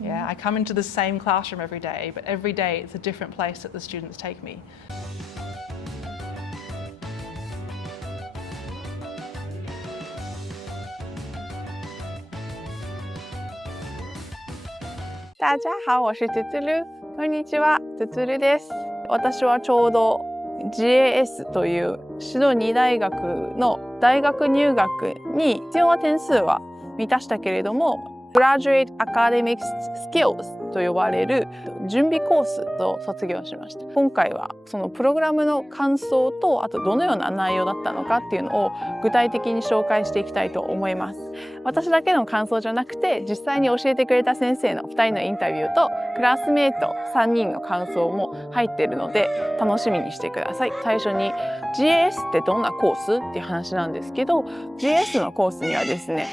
Yeah, I come into the same classroom every day, but every day it's a different place that the students take me. 大家好，我是トゥトゥル。こんにちは、トゥトゥルです。私はちょうど GAS というシドニー大学の大学入学に必要な点数は満たしたけれども、Graduate Academic Skills と呼ばれる準備コースを卒業しました。今回はそのプログラムの感想と、あとどのような内容だったのかっていうのを具体的に紹介していきたいと思います。私だけの感想じゃなくて、実際に教えてくれた先生の2人のインタビューとクラスメート3人の感想も入っているので楽しみにしてください。最初に GAS ってどんなコースっていう話なんですけど、 GAS のコースにはですね、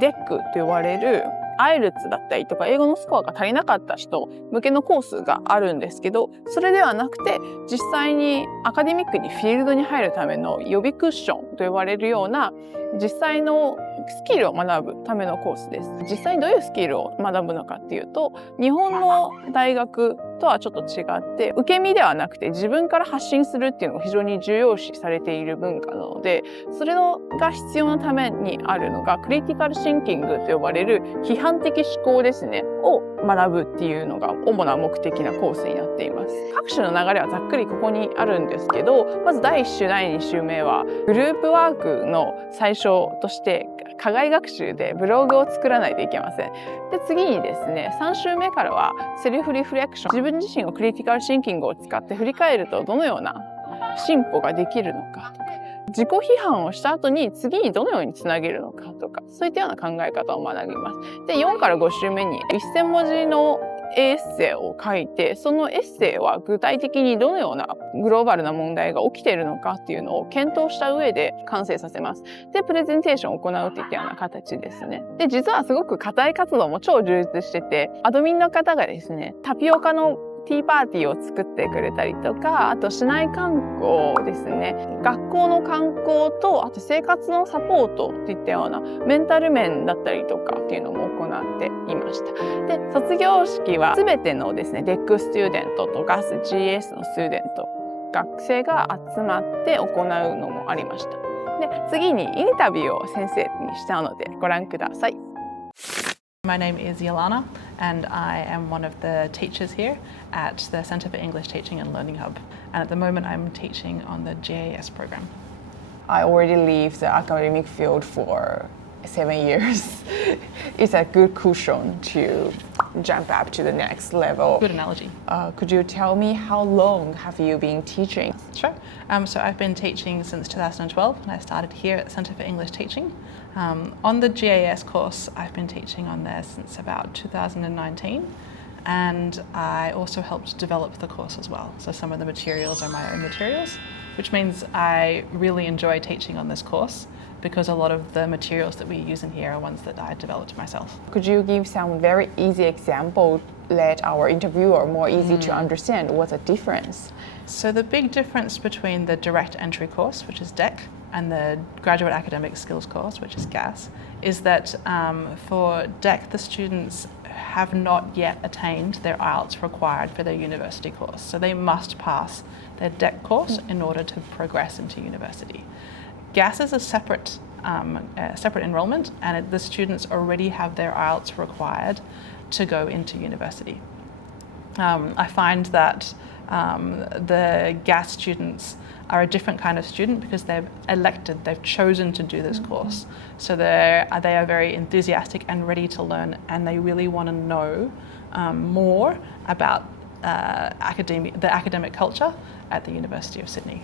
DEC と呼ばれるIELTS だったりとか英語のスコアが足りなかった人向けのコースがあるんですけど、それではなくて実際にアカデミックにフィールドに入るための予備クッションと呼ばれるような実際のスキルを学ぶためのコースです。実際にどういうスキルを学ぶのかっていうと、日本の大学とはちょっと違って受け身ではなくて自分から発信するっていうのが非常に重要視されている文化なので、それが必要なためにあるのがクリティカルシンキングと呼ばれる批判的思考ですねを学ぶっていうのが主な目的なコースになっています。各種の流れはざっくりここにあるんですけど、まず第1週第2週目はグループワークの最初として課外学習でブログを作らないといけません。で、次にですね、3週目からはセルフリフレクション、自分自身をクリティカルシンキングを使って振り返るとどのような進歩ができるのかとか、自己批判をした後に次にどのようにつなげるのかとか、そういったような考え方を学びます。で、4から5週目に1000文字のエッセイを書いて、そのエッセイは具体的にどのようなグローバルな問題が起きているのかっていうのを検討した上で完成させます。で、プレゼンテーションを行うっていったような形ですね。で、実はすごく課題活動も超充実してて、アドミンの方がですね、タピオカのティーパーティーを作ってくれたりとか、あと市内観光ですね、学校の観光と、あと生活のサポートといったようなメンタル面だったりとかっていうのも行っていました。で、卒業式は全てのですね、DEC スチューデントと GAS、GS のスチューデント、学生が集まって行うのもありました。で、次にインタビューを先生にしたのでご覧ください。My name is Yolana, and I am one of the teachers here at the Centre for English Teaching and Learning Hub. And at the moment, I'm teaching on the GAS program. I already leave the academic field for 7 years. It's a good cushion to jump up to the next level. Good analogy. Could you tell me how long have you been teaching? Sure. So I've been teaching since 2012, and I started here at the Centre for English Teaching. On the GAS course, I've been teaching on there since about 2019, and I also helped develop the course as well. So some of the materials are my own materials, which means I really enjoy teaching on this course because a lot of the materials that we use in here are ones that I developed myself. Could you give some very easy example let our interviewer more easy to understand what's the difference? So the big difference between the direct entry course, which is DEC, and the Graduate Academic Skills course, which is GAS, is that for DEC, the students have not yet attained their IELTS required for their university course. So they must pass their DEC course in order to progress into university. GAS is a separate enrolment, and the students already have their IELTS required to go into university. I find that the GAS students are a different kind of student because they've chosen to do this course. So they are very enthusiastic and ready to learn, and they really want to know more about the academic culture at the University of Sydney.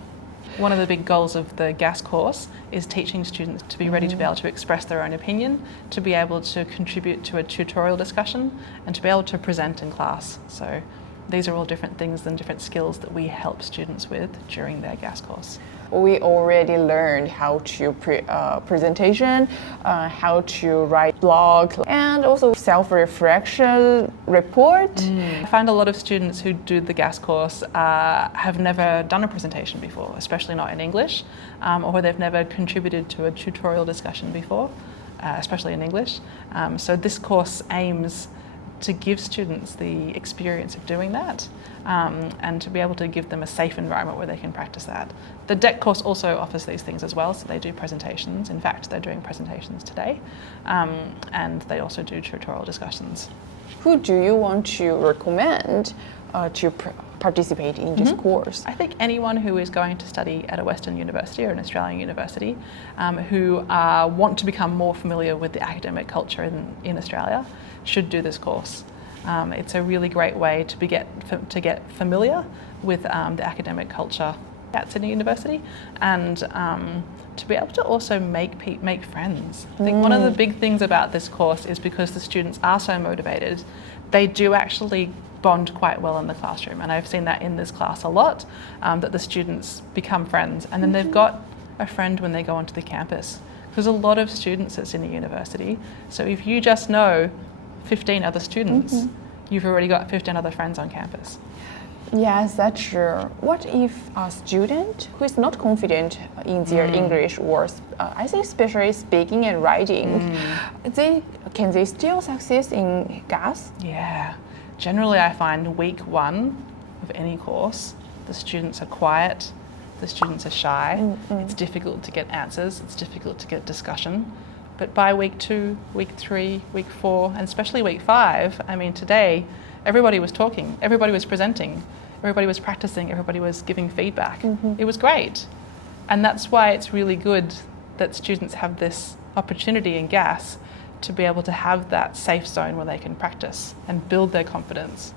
One of the big goals of the GAS course is teaching students to be ready to be able to express their own opinion, to be able to contribute to a tutorial discussion, and to be able to present in class. So these are all different things and different skills that we help students with during their GAS course. We already learned how to presentation, how to write blog, and also self-reflection report. I find a lot of students who do the GAS course have never done a presentation before, especially not in English, or they've never contributed to a tutorial discussion before, especially in English. So this course aims to give students the experience of doing that, and to be able to give them a safe environment where they can practice that. The DEC course also offers these things as well, so they do presentations. In fact, they're doing presentations today, and they also do tutorial discussions. Who do you want to recommend to participate in this course? I think anyone who is going to study at a Western university or an Australian university, who want to become more familiar with the academic culture in Australia, should do this course. It's a really great way to get familiar with the academic culture at Sydney University, and to be able to also make friends. I think one of the big things about this course is because the students are so motivated, they do actually bond quite well in the classroom, and I've seen that in this class a lot, that the students become friends, and then they've got a friend when they go onto the campus. There's a lot of students at Sydney University, so if you just know 15 other students, you've already got 15 other friends on campus. Yes, that's true. What if a student who is not confident in their English or I think especially speaking and writing, can they still succeed in GAS? Yeah. Generally, I find week 1 of any course, the students are quiet, the students are shy, it's difficult to get answers, it's difficult to get discussion. But by week 2, week 3, week 4, and especially week 5, I mean today, everybody was talking, everybody was presenting, everybody was practicing, everybody was giving feedback. It was great. And that's why it's really good that students have this opportunity in GAS to be able to have that safe zone where they can practice and build their confidence.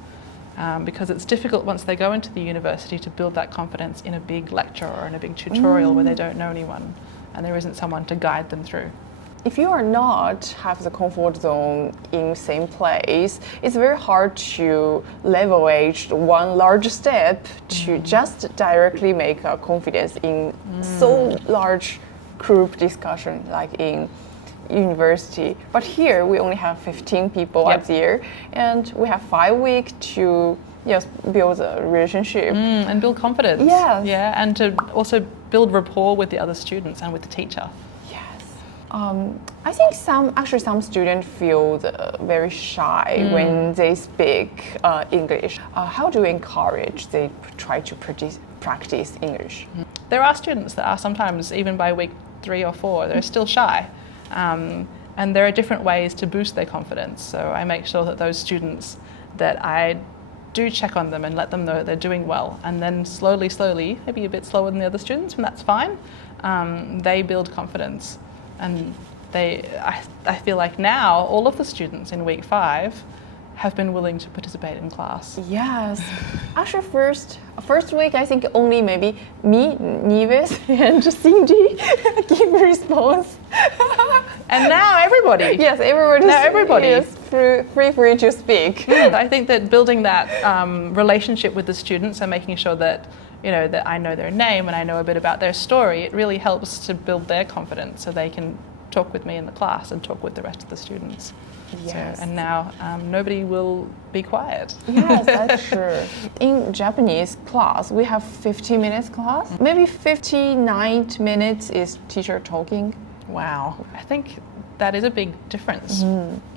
Because it's difficult once they go into the university to build that confidence in a big lecture or in a big tutorial where they don't know anyone and there isn't someone to guide them through. If you are not have the comfort zone in same place, it's very hard to leverage one large step to just directly make a confidence in so large group discussion like in university. But here we only have 15 people at the year, and we have 5 weeks to build a relationship and build confidence. Yes. Yeah, and to also build rapport with the other students and with the teacher. I think some students feel very shy when they speak English. How do you encourage they try to practice English? There are students that are sometimes, even by week 3 or 4, they're still shy. And there are different ways to boost their confidence. So I make sure that those students that I do check on them and let them know that they're doing well. And then slowly, maybe a bit slower than the other students, and that's fine, they build confidence. And I feel like now all of the students in week 5 have been willing to participate in class. Yes. Actually, first week, I think only maybe me, Nieves, and Cindy give response. And now everybody. Yes, everybody. Now everybody is free to speak. I think that building that relationship with the students and making sure that that I know their name and I know a bit about their story, it really helps to build their confidence so they can talk with me in the class and talk with the rest of the students. Yes. So, and now nobody will be quiet. Yes, that's true. In Japanese class, we have 50 minutes class. Maybe 59 minutes is teacher talking. Wow. I think that is a big difference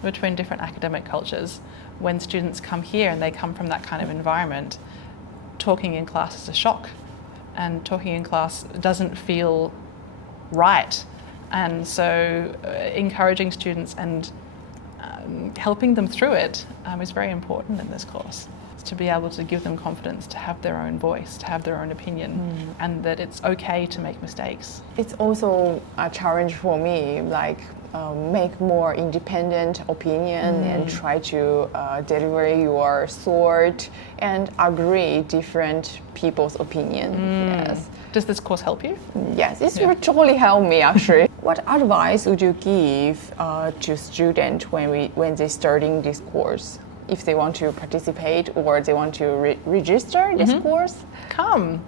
between different academic cultures. When students come here and they come from that kind of environment, talking in class is a shock, and talking in class doesn't feel right. And so encouraging students and helping them through it is very important in this course. To be able to give them confidence, to have their own voice, to have their own opinion, and that it's okay to make mistakes. It's also a challenge for me, like make more independent opinion and try to deliver your thought and agree different people's opinion. Yes. Does this course help you? Yes, it's totally helped me actually. What advice would you give to students when they starting this course? If they want to participate or they want to register this course? Come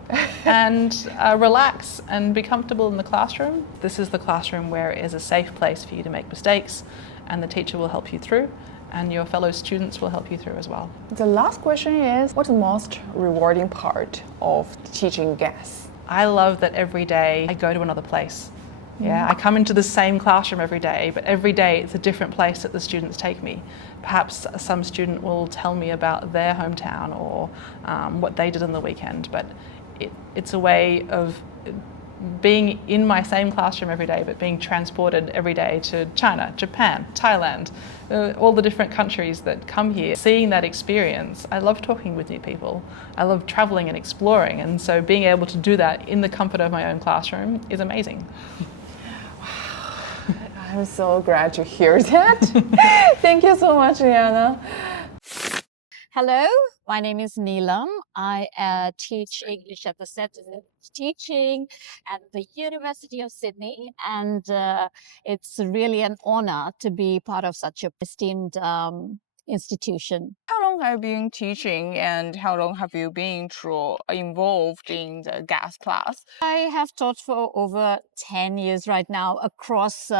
and relax and be comfortable in the classroom. This is the classroom where it is a safe place for you to make mistakes, and the teacher will help you through, and your fellow students will help you through as well. The last question is, what's the most rewarding part of teaching GAS? I love that every day I go to another place Yeah, I come into the same classroom every day, but every day it's a different place that the students take me. Perhaps some student will tell me about their hometown or what they did on the weekend, but it's a way of being in my same classroom every day, but being transported every day to China, Japan, Thailand, all the different countries that come here. Seeing that experience, I love talking with new people. I love traveling and exploring, and so being able to do that in the comfort of my own classroom is amazing. I'm so glad to hear that. Thank you so much, Liana. Hello, my name is Neelam. I teach English at the Center of Teaching at the University of Sydney, and it's really an honor to be part of such a esteemed institution. How long have you been teaching and how long have you been involved in the GAS class? I have taught for over 10 years right now across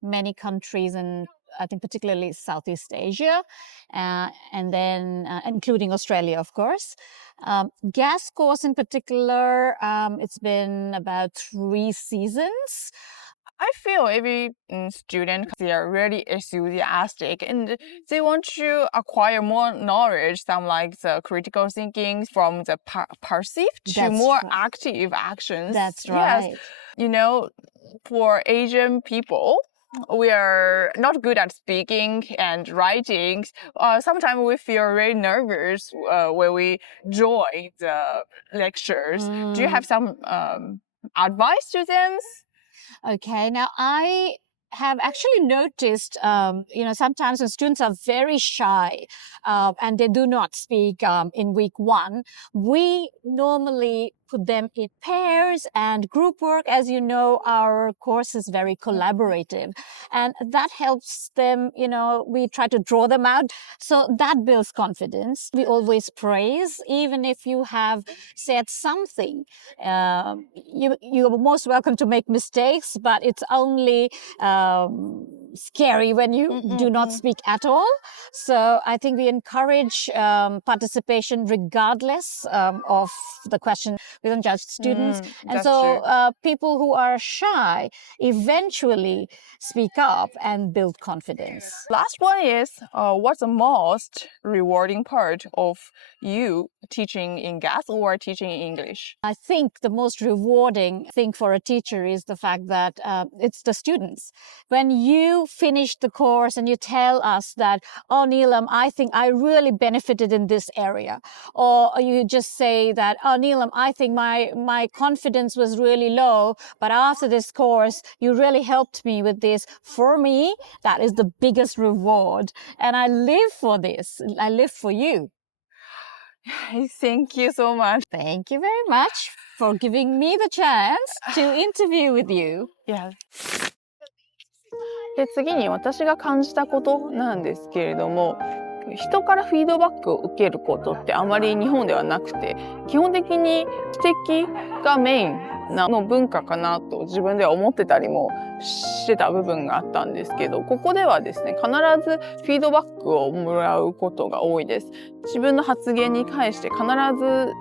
many countries, and I think particularly Southeast Asia, and then including Australia, of course. GAS course in particular, it's been about 3 seasons. I feel every student, they are really enthusiastic and they want to acquire more knowledge, some like the critical thinking from the perceived to That's more right. active actions. That's right. Yes. You know, for Asian people, we are not good at speaking and writing. Sometimes we feel really nervous when we join the lectures. Do you have some advice to them? Okay, now I have actually noticed, sometimes when students are very shy and they do not speak in week 1, we normally put them in pairs and group work. As you know, our course is very collaborative and that helps them, we try to draw them out. So that builds confidence. We always praise, even if you have said something. You're most welcome to make mistakes, but it's only scary when you do not speak at all. So I think we encourage participation regardless of the question. We don't judge students. And so people who are shy eventually speak up and build confidence. Last one is, what's the most rewarding part of you teaching in GAS or teaching in English? I think the most rewarding thing for a teacher is the fact that it's the students. When you finish the course and you tell us that, oh, Neelam, I think I really benefited in this area. Or you just say that, oh, Neelam, I think my confidence was really low, but after this course, you really helped me with this. For me, that is the biggest reward. And I live for this. I live for you. Thank you so much. Thank you very much for giving me the chance to interview with you. Yeah. で次に私が感じたことなんですけれども、人からフィードバックを受けることってあまり日本ではなくて、基本的に指摘がメインの文化かなと自分では思ってたりもしてた部分があったんですけど、ここではですね、必ずフィードバックをもらうことが多いです。自分の発言に対して必ず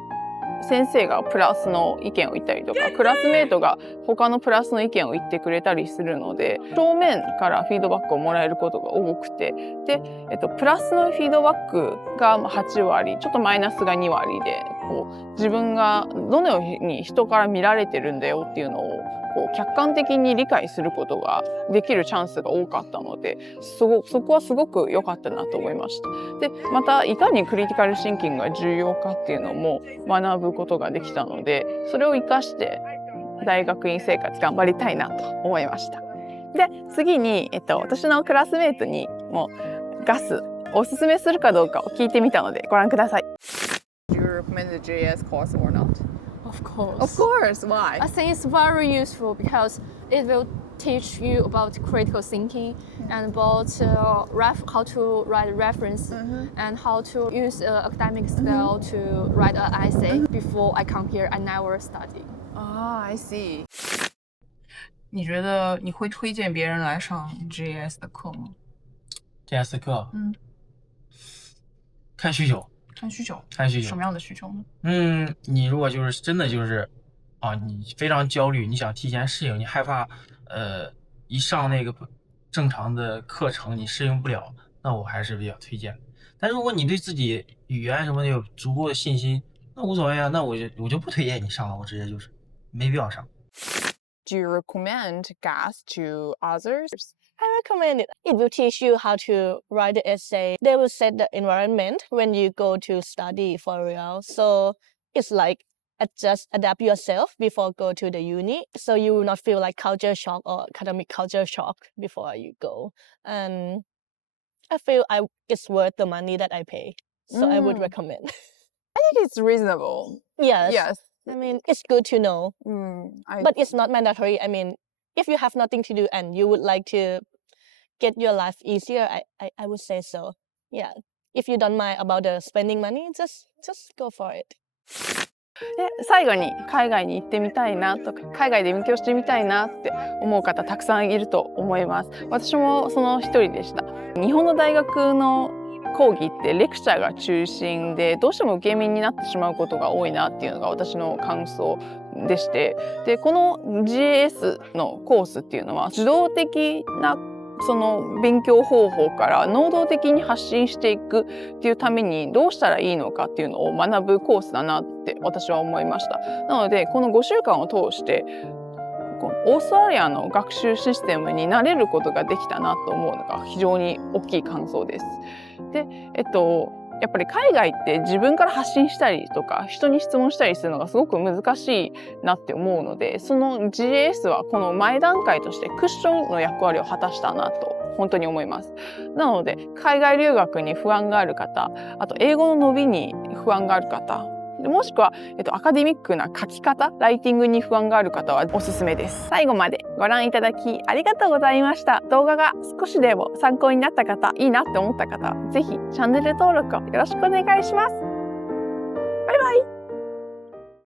先生がプラスの意見を言ったりとか、クラスメートが他のプラスの意見を言ってくれたりするので、正面からフィードバックをもらえることが多くて、で、プラスのフィードバックが8割、ちょっとマイナスが2割で、自分がどのように人から見られてるんだよっていうのを客観的に理解することができるチャンスが多かったので、そこはすごく良かったなと思いました。で、またいかにクリティカルシンキングが重要かっていうのも学ぶことができたので、それを活かして大学院生活頑張りたいなと思いました。で、次に、私のクラスメートにもガスおすすめするかどうかを聞いてみたのでご覧ください。Do you recommend the JS course or not? Of course. Of course. Why? I think it's very useful because it will teach you about critical thinking and about how to write reference and how to use academic skill to write an essay. Before I come here, I never studied. I see. 你觉得你会推荐别人来上 GAS 的课吗 ？GAS 课，看需求。看需求，看需求什么样的需求呢？你如果就是真的就是啊，你非常焦虑，你想提前适应，你害怕一上那个正常的课程你适应不了，那我还是比较推荐的。但如果你对自己语言什么的有足够的信心，那无所谓啊，那我就不推荐你上了，我直接就是没必要上。Do you recommend GAS to others? I recommend it. It will teach you how to write the essay. They will set the environment when you go to study for real. So it's like just adapt yourself before go to the uni. So you will not feel like culture shock or academic culture shock before you go. And I feel it's worth the money that I pay. So I would recommend. I think it's reasonable. Yes. Yes. I mean, it's good to know. But it's not mandatory. I mean, if you have nothing to do and you would like to get your life easier, I would say so. Yeah. If you don't mind about the spending money, just go for it. で最後に海外に行ってみたいなとか海外で勉強してみたいなって思う方たくさんいると思います。私もその一人でした。日本の大学の講義ってレクチャーが中心でどうしても受け身になってしまうことが多いなっていうのが私の感想でして、でこの GAS のコースっていうのは受動的なその勉強方法から能動的に発信していくっていうためにどうしたらいいのかっていうのを学ぶコースだなって私は思いました。なのでこの5週間を通してオーストラリアの学習システムに慣れることができたなと思うのが非常に大きい感想です。で、やっぱり海外って自分から発信したりとか人に質問したりするのがすごく難しいなって思うので、その GAS はこの前段階としてクッションの役割を果たしたなと本当に思います。なので海外留学に不安がある方、あと英語の伸びに不安がある方、もしくは、アカデミックな書き方、ライティングに不安がある方はおすすめです。最後までご覧いただきありがとうございました。動画が少しでも参考になった方、いいなって思った方は、ぜひチャンネル登録をよろしくお願いします。